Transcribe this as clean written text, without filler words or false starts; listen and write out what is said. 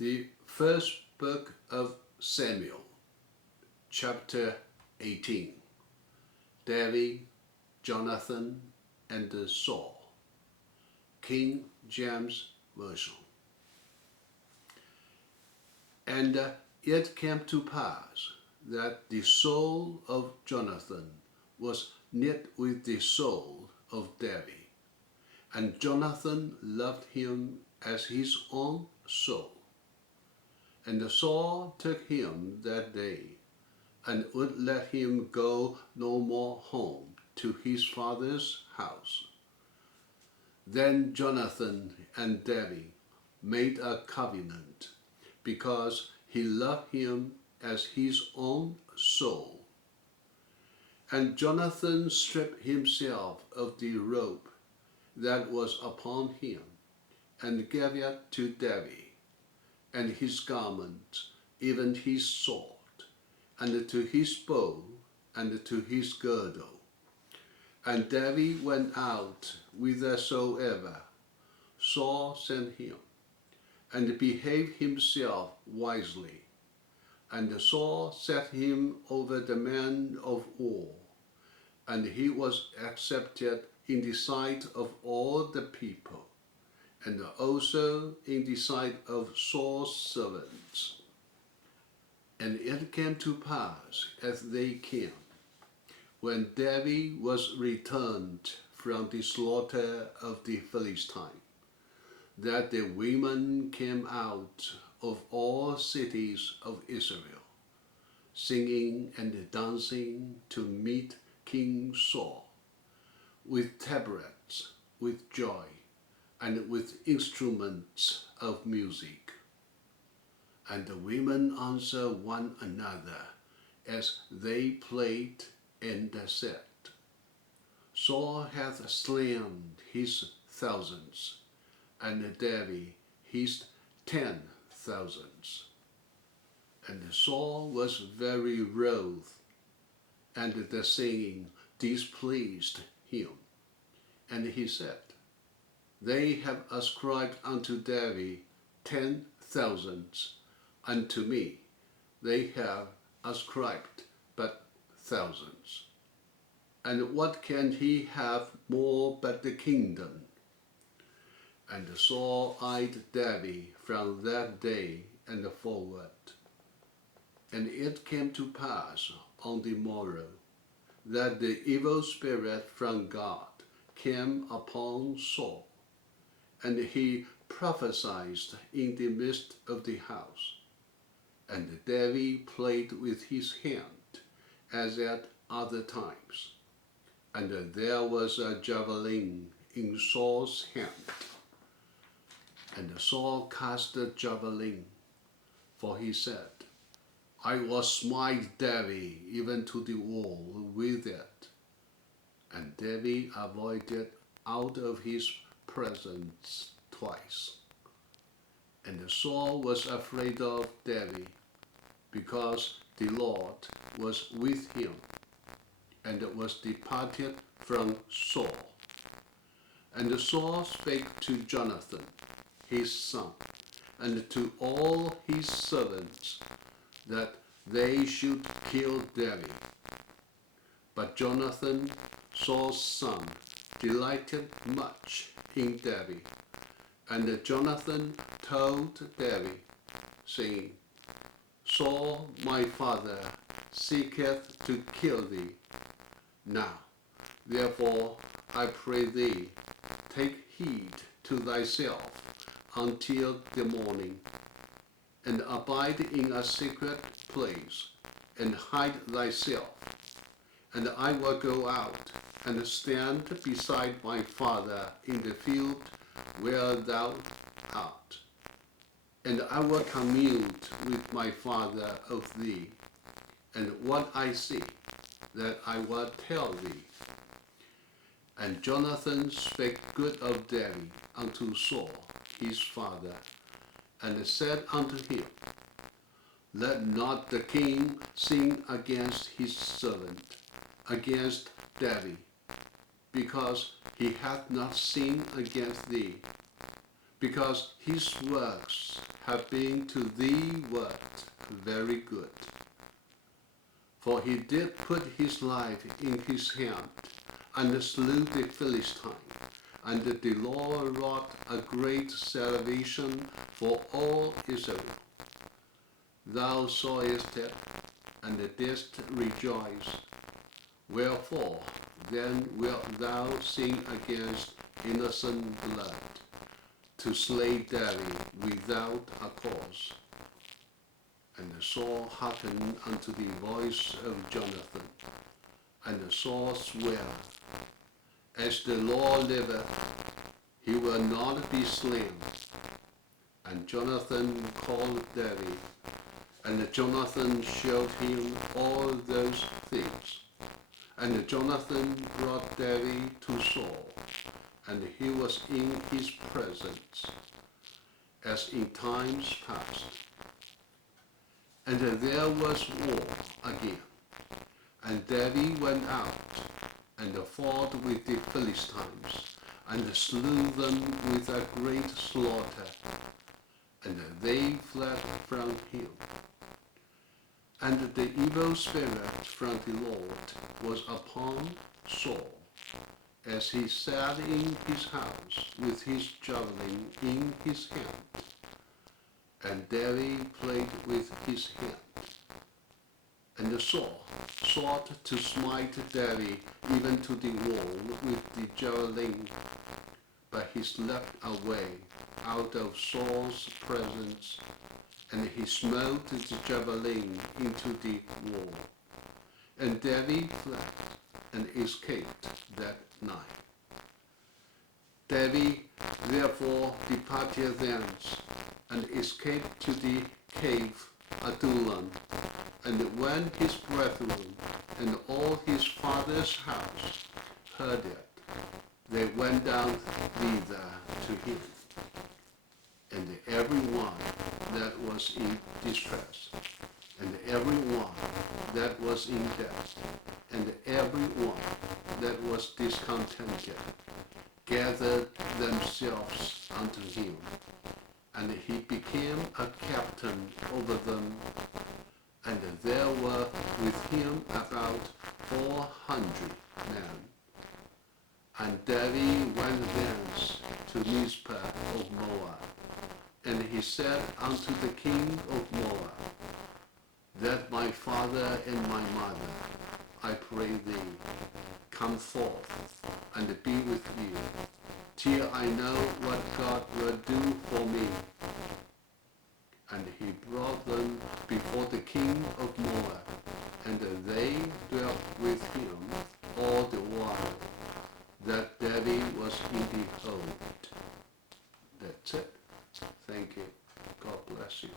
The first book of Samuel, chapter 18. David, Jonathan, and Saul. King James Version. And it came to pass that the soul of Jonathan was knit with the soul of David, and Jonathan loved him as his own soul. And Saul took him that day, and would let him go no more home to his father's house. Then Jonathan and David made a covenant, because he loved him as his own soul. And Jonathan stripped himself of the robe that was upon him, and gave it to David, and his garment, even his sword, and to his bow, and to his girdle. And David went out whithersoever Saul sent him, and behaved himself wisely. And Saul set him over the men of war, and he was accepted in the sight of all the people, and also in the sight of Saul's servants. And it came to pass as they came, when David was returned from the slaughter of the Philistines, that the women came out of all cities of Israel, singing and dancing to meet King Saul, with tabrets, with joy, and with instruments of music. And the women answered one another as they played, and said, Saul hath slain his thousands, and David his 10,000s. And Saul was very wroth, and the singing displeased him. And he said, They have ascribed unto David 10,000s, unto me they have ascribed but thousands. And what can he have more but the kingdom? And Saul eyed David from that day and forward. And it came to pass on the morrow that the evil spirit from God came upon Saul, and he prophesied in the midst of the house. And David played with his hand, as at other times. And there was a javelin in Saul's hand. And Saul cast the javelin, for he said, I will smite David even to the wall with it. And David avoided out of his presence twice. And Saul was afraid of David, because the Lord was with him, and was departed from Saul. And Saul spake to Jonathan, his son, and to all his servants, that they should kill David. But Jonathan, Saul's son, delighted much in David. And Jonathan told David, saying, Saul my father seeketh to kill thee. Now, therefore, I pray thee, take heed to thyself until the morning, and abide in a secret place, and hide thyself. And I will go out and stand beside my father in the field where thou art. And I will commune with my father of thee, and what I see, that I will tell thee. And Jonathan spake good of David unto Saul his father, and said unto him, Let not the king sin against his servant, against David, because he hath not sinned against thee, because his works have been to thee worked very good. For he did put his life in his hand, and slew the Philistine, and the Lord wrought a great salvation for all Israel. Thou sawest it, and didst rejoice. Wherefore then wilt thou sin against innocent blood, to slay David without a cause? And Saul hearkened unto the voice of Jonathan, and Saul sware, As the Lord liveth, he will not be slain. And Jonathan called David, and Jonathan showed him all those things. And Jonathan brought David to Saul, and he was in his presence, as in times past. And there was war again, and David went out, and fought with the Philistines, and slew them with a great slaughter, and they fled from him. And the evil spirit from the Lord was upon Saul, as he sat in his house with his javelin in his hand. And David played with his hand. And Saul sought to smite David even to the wall with the javelin, but he slipped away out of Saul's presence, and he smote the javelin into the wall. And David fled and escaped that night. David therefore departed thence, and escaped to the cave Adullam. And when his brethren and all his father's house heard it, they went down thither to him. And every one that was in distress, and every one that was in debt, and every one that was discontented, gathered themselves unto him, and he became a captain over them. And there were with him about 400 men. And David went thence to Mizpah of Moab, and he said unto the king of Moab, That my father and my mother, I pray thee, come forth and be with you, till I know what God will do for me. And he brought them before the king of Moab, and they dwelt with him all the while that David was in the hold. That's it. Thank you. God bless you.